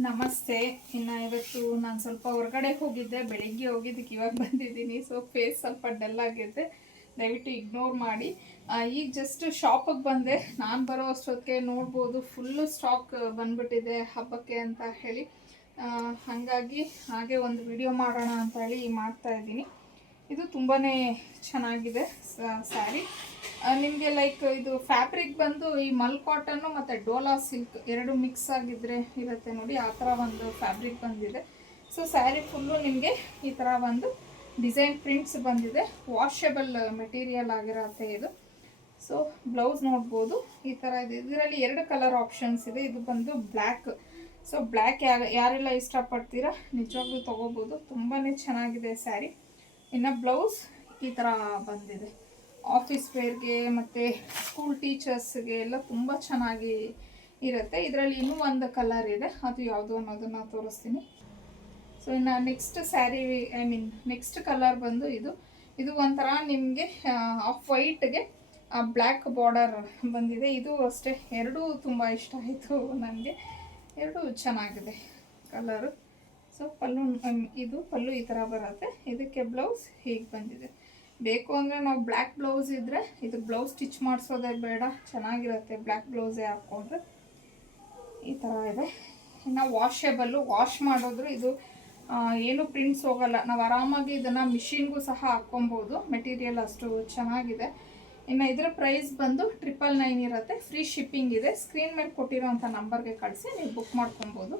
ನಮಸ್ತೆ. ಇನ್ನು ಇವತ್ತು ನಾನು ಸ್ವಲ್ಪ ಹೊರಗಡೆ ಹೋಗಿದ್ದೆ, ಬೆಳಿಗ್ಗೆ ಹೋಗಿದ್ದಕ್ಕೆ ಇವಾಗ ಬಂದಿದ್ದೀನಿ. ಸೊ ಫೇಸ್ ಸ್ವಲ್ಪ ಡಲ್ ಆಗಿದ್ದೆ, ದಯವಿಟ್ಟು ಇಗ್ನೋರ್ ಮಾಡಿ. ಈಗ ಜಸ್ಟ್ ಶಾಪಿಗೆ ಬಂದೆ. ನಾನು ಬರೋ ಅಷ್ಟೊತ್ತಿಗೆ ನೋಡ್ಬೋದು ಫುಲ್ಲು ಸ್ಟಾಕ್ ಬಂದ್ಬಿಟ್ಟಿದೆ ಹಬ್ಬಕ್ಕೆ ಅಂತ ಹೇಳಿ. ಹಾಗಾಗಿ ಹಾಗೆ ಒಂದು ವಿಡಿಯೋ ಮಾಡೋಣ ಅಂತ ಹೇಳಿ ಮಾಡ್ತಾಯಿದ್ದೀನಿ. ಇದು ತುಂಬಾ ಚೆನ್ನಾಗಿದೆ ಸ್ಯಾರಿ. ನಿಮಗೆ ಲೈಕ್ ಇದು ಫ್ಯಾಬ್ರಿಕ್ ಬಂದು ಈ ಮಲ್ ಕಾಟನ್ನು ಮತ್ತು ಡೋಲಾ ಸಿಲ್ಕ್ ಎರಡು ಮಿಕ್ಸ್ ಆಗಿದ್ರೆ ಇರುತ್ತೆ ನೋಡಿ, ಆ ಥರ ಒಂದು ಫ್ಯಾಬ್ರಿಕ್ ಬಂದಿದೆ. ಸೊ ಸ್ಯಾರಿ ಫುಲ್ಲು ನಿಮಗೆ ಈ ಥರ ಒಂದು ಡಿಸೈನ್ ಪ್ರಿಂಟ್ಸ್ ಬಂದಿದೆ. ವಾಷೆಬಲ್ ಮೆಟೀರಿಯಲ್ ಆಗಿರುತ್ತೆ ಇದು. ಸೊ ಬ್ಲೌಸ್ ನೋಡ್ಬೋದು ಈ ಥರ ಇದೆ. ಇದರಲ್ಲಿ ಎರಡು ಕಲರ್ ಆಪ್ಷನ್ಸ್ ಇದೆ. ಇದು ಬಂದು ಬ್ಲ್ಯಾಕ್. ಸೊ ಬ್ಲ್ಯಾಕ್ ಯಾರೆಲ್ಲ ಇಷ್ಟಪಡ್ತೀರಾ ನಿಜವಾಗ್ಲೂ ತೊಗೋಬೋದು. ತುಂಬಾ ಚೆನ್ನಾಗಿದೆ ಸ್ಯಾರಿ. ಇನ್ನು ಬ್ಲೌಸ್ ಈ ಥರ ಬಂದಿದೆ. ಆಫೀಸ್ ವೇರ್ಗೆ ಮತ್ತು ಸ್ಕೂಲ್ ಟೀಚರ್ಸ್ಗೆ ಎಲ್ಲ ತುಂಬ ಚೆನ್ನಾಗಿ ಇರುತ್ತೆ. ಇದರಲ್ಲಿ ಇನ್ನೂ ಒಂದು ಕಲರ್ ಇದೆ, ಅದು ಯಾವುದು ಅನ್ನೋದನ್ನು ತೋರಿಸ್ತೀನಿ. ಸೊ ಇನ್ನು ನೆಕ್ಸ್ಟ್ ಸ್ಯಾರಿ ನೆಕ್ಸ್ಟ್ ಕಲರ್ ಬಂದು ಇದು ಒಂಥರ ನಿಮಗೆ ಆಫ್ ವೈಟ್ಗೆ ಬ್ಲ್ಯಾಕ್ ಬಾರ್ಡರ್ ಬಂದಿದೆ. ಇದು ಅಷ್ಟೇ, ಎರಡೂ ತುಂಬ ಇಷ್ಟ ಆಯಿತು ನನಗೆ. ಎರಡೂ ಚೆನ್ನಾಗಿದೆ ಕಲರು. ಸೊ ಇದು ಪಲ್ಲು ಈ ಥರ ಬರುತ್ತೆ. ಇದಕ್ಕೆ ಬ್ಲೌಸ್ ಹೀಗೆ ಬಂದಿದೆ. ಬೇಕು ಅಂದರೆ ನಾವು ಬ್ಲ್ಯಾಕ್ ಬ್ಲೌಸ್ ಇದ್ದರೆ ಇದು ಬ್ಲೌಸ್ ಸ್ಟಿಚ್ ಮಾಡಿಸೋದೇ ಬೇಡ, ಚೆನ್ನಾಗಿರುತ್ತೆ ಬ್ಲ್ಯಾಕ್ ಬ್ಲೌಸೇ ಹಾಕ್ಕೊಂಡ್ರೆ. ಈ ಥರ ಇದೆ. ಇನ್ನು ವಾಷೇಬಲ್ಲು, ವಾಶ್ ಮಾಡಿದ್ರು ಇದು ಏನು ಪ್ರಿಂಟ್ಸ್ ಹೋಗಲ್ಲ. ನಾವು ಆರಾಮಾಗಿ ಇದನ್ನು ಮಿಷಿನ್ಗೂ ಸಹ ಹಾಕ್ಕೊಬೋದು. ಮೆಟೀರಿಯಲ್ ಅಷ್ಟು ಚೆನ್ನಾಗಿದೆ. ಇನ್ನು ಇದರ ಪ್ರೈಸ್ ಬಂದು 999 ಇರುತ್ತೆ. ಫ್ರೀ ಶಿಪ್ಪಿಂಗ್ ಇದೆ. ಸ್ಕ್ರೀನ್ ಮೇಲೆ ಕೊಟ್ಟಿರೋಂಥ ನಂಬರ್ಗೆ ಕಳಿಸಿ ನೀವು ಬುಕ್ ಮಾಡ್ಕೊಬೋದು.